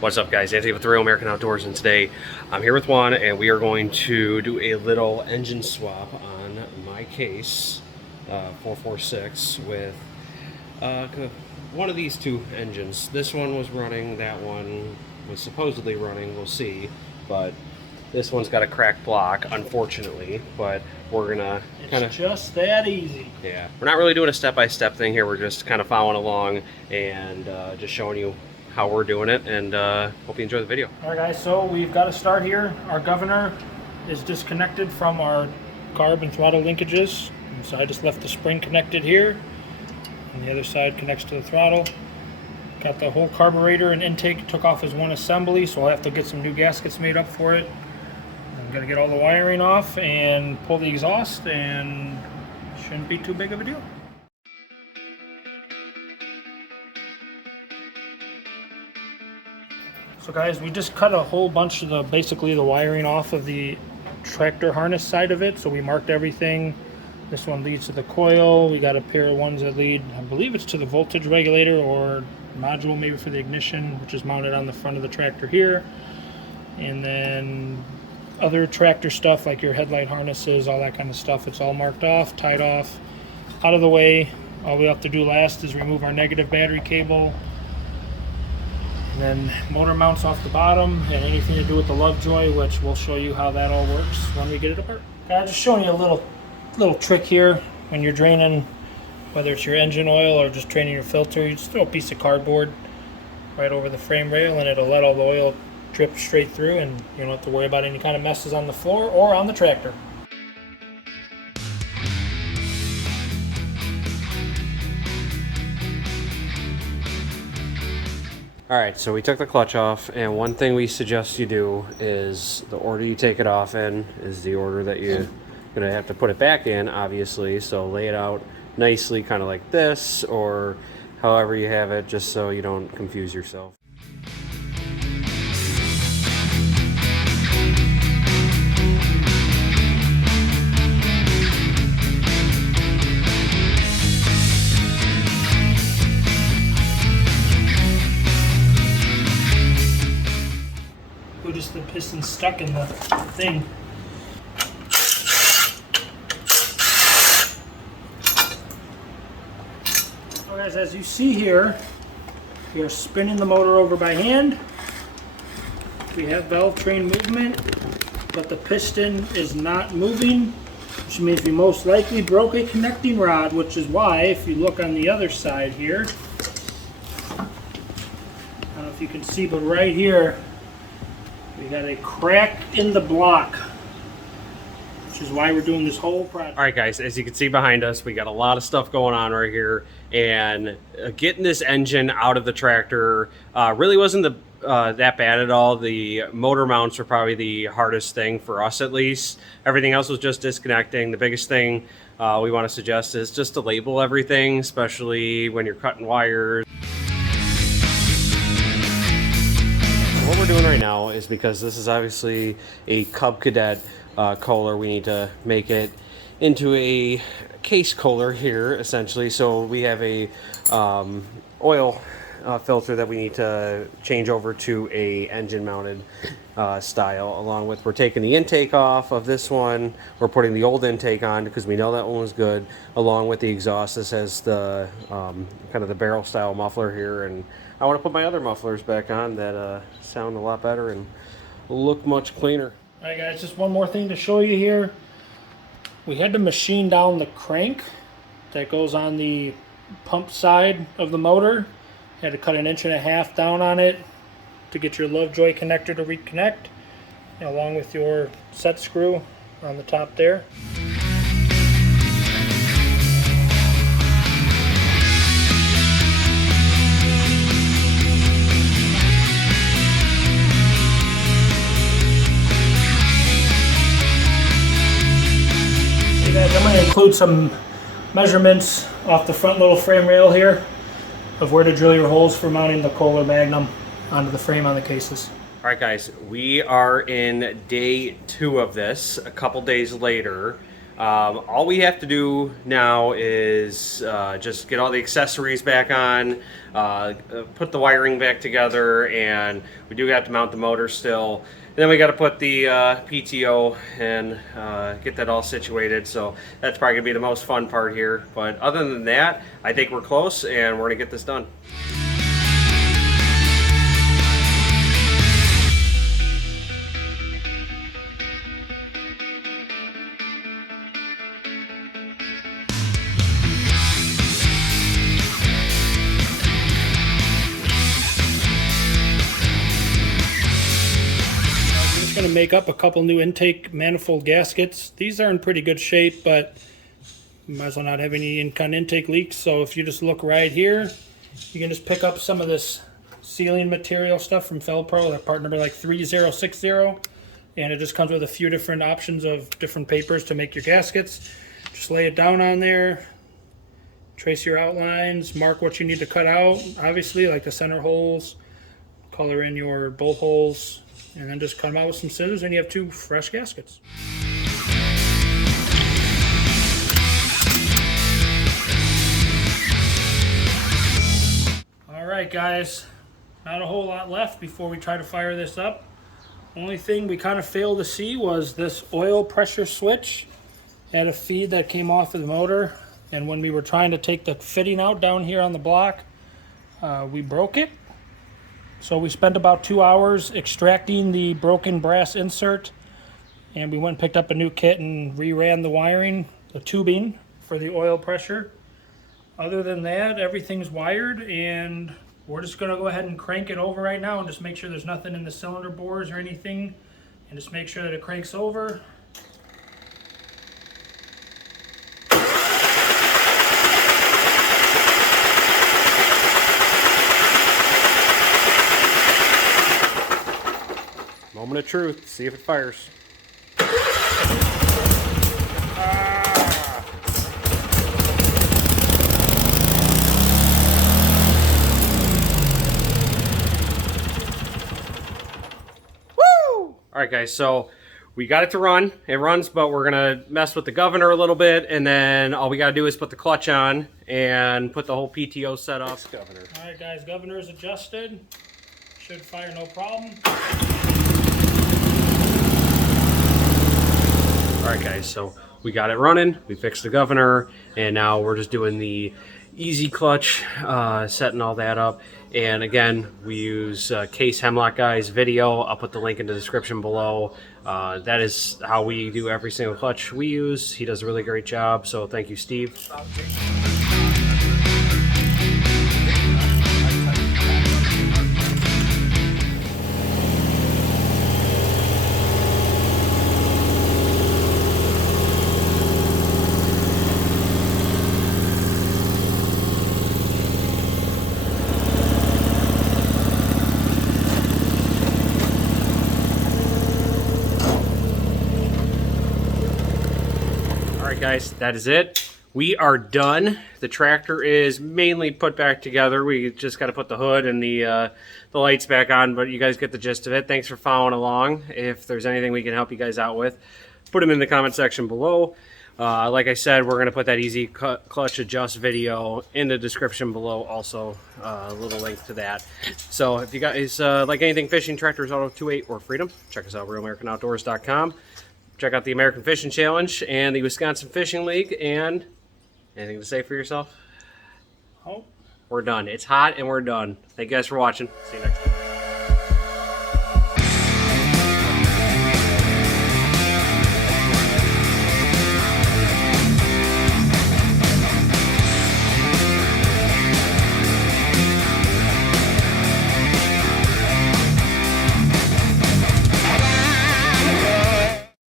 What's up, guys? Anthony with the Real American Outdoors, and today I'm here with Juan, and we are going to do a little engine swap on my case 446 with one of these two engines. This one was running, that one was supposedly running, we'll see, but this one's got a cracked block, unfortunately, but we're gonna kind of... It's just that easy. Yeah, we're not really doing a step-by-step thing here, we're just kind of following along and just showing you how we're doing it, and hope you enjoy the video. Alright guys, so we've got to start here. Our governor is disconnected from our carb and throttle linkages, and so I just left the spring connected here, and the other side connects to the throttle. Got the whole carburetor and intake took off as one assembly, so I'll have to get some new gaskets made up for it. I'm going to get all the wiring off and pull the exhaust, and shouldn't be too big of a deal. So guys, we just cut a whole bunch of basically the wiring off of the tractor harness side of it. So we marked everything. This one leads to the coil. We got a pair of ones that lead, I believe it's to the voltage regulator or module maybe for the ignition, which is mounted on the front of the tractor here. And then other tractor stuff like your headlight harnesses, all that kind of stuff, it's all marked off, tied off, out of the way. All we have to do last is remove our negative battery cable. And then motor mounts off the bottom, and anything to do with the Lovejoy, which we'll show you how that all works when we get it apart. Okay, just showing you a little trick here. When you're draining, whether it's your engine oil or just draining your filter, you just throw a piece of cardboard right over the frame rail, and it'll let all the oil drip straight through, and you don't have to worry about any kind of messes on the floor or on the tractor. Alright, so we took the clutch off, and one thing we suggest you do is the order you take it off in is the order that you're going to have to put it back in, obviously. So lay it out nicely, kind of like this, or however you have it, just so you don't confuse yourself. Just the piston stuck in the thing. So guys, as you see here, we are spinning the motor over by hand. We have valve train movement, but the piston is not moving, which means we most likely broke a connecting rod, which is why, if you look on the other side here, I don't know if you can see, but right here, we got a crack in the block, which is why we're doing this whole project. All right, guys, as you can see behind us, we got a lot of stuff going on right here, and getting this engine out of the tractor really wasn't that bad at all. The motor mounts were probably the hardest thing for us, at least. Everything else was just disconnecting. The biggest thing we want to suggest is just to label everything, especially when you're cutting wires. What we're doing right now is, because this is obviously a Cub Cadet Kohler, we need to make it into a case Kohler here, essentially. So we have a oil filter that we need to change over to a engine mounted style, along with we're taking the intake off of this one. We're putting the old intake on because we know that one was good, along with the exhaust. This has the kind of the barrel style muffler here, and I want to put my other mufflers back on that sound a lot better and look much cleaner. All right guys, just one more thing to show you here. We had to machine down the crank that goes on the pump side of the motor. Had to cut 1.5 inches down on it to get your Lovejoy connector to reconnect, along with your set screw on the top there. Hey guys, I'm going to include some measurements off the front little frame rail here of where to drill your holes for mounting the Kohler Magnum onto the frame on the cases. All right, guys, we are in day 2 of this. A couple days later, All we have to do now is just get all the accessories back on, put the wiring back together, and we do have to mount the motor still. And then we got to put the PTO and get that all situated. So that's probably going to be the most fun part here. But other than that, I think we're close and we're going to get this done. Going to make up a couple new intake manifold gaskets. These are in pretty good shape, but you might as well not have any kind of intake leaks. So if you just look right here, you can just pick up some of this sealing material stuff from Felpro, their part number like 3060, and it just comes with a few different options of different papers to make your gaskets. Just lay it down on there, trace your outlines, mark what you need to cut out, obviously like the center holes, color in your bolt holes, and then just cut them out with some scissors and you have two fresh gaskets. Alright guys, not a whole lot left before we try to fire this up. Only thing we kind of failed to see was this oil pressure switch had a feed that came off of the motor, and when we were trying to take the fitting out down here on the block, we broke it. So we spent about 2 hours extracting the broken brass insert, and we went and picked up a new kit and reran the wiring, the tubing for the oil pressure. Other than that, everything's wired, and we're just going to go ahead and crank it over right now and just make sure there's nothing in the cylinder bores or anything, and just make sure that it cranks over. Moment of truth, see if it fires. Woo! Alright guys, so we got it to run. It runs, but we're gonna mess with the governor a little bit, and then all we gotta do is put the clutch on and put the whole PTO set up. Alright guys, governor is adjusted. Should fire no problem. Alright guys, so we got it running, we fixed the governor, and now we're just doing the easy clutch, setting all that up. And again, we use Case Hemlock guy's video. I'll put the link in the description below. That is how we do every single clutch we use. He does a really great job, so thank you, Steve. Guys, that is it. We are done. The tractor is mainly put back together. We just got to put the hood and the lights back on, but you guys get the gist of it. Thanks for following along. If there's anything we can help you guys out with, put them in the comment section below. Like I said, we're going to put that easy clutch adjust video in the description below. Also, a little link to that. So if you guys like anything fishing, tractors, auto, 2.8, or freedom, check us out, RealAmericanOutdoors.com. Check out the American Fishing Challenge and the Wisconsin Fishing League. And anything to say for yourself? Oh. We're done. It's hot and we're done. Thank you guys for watching. See you next time.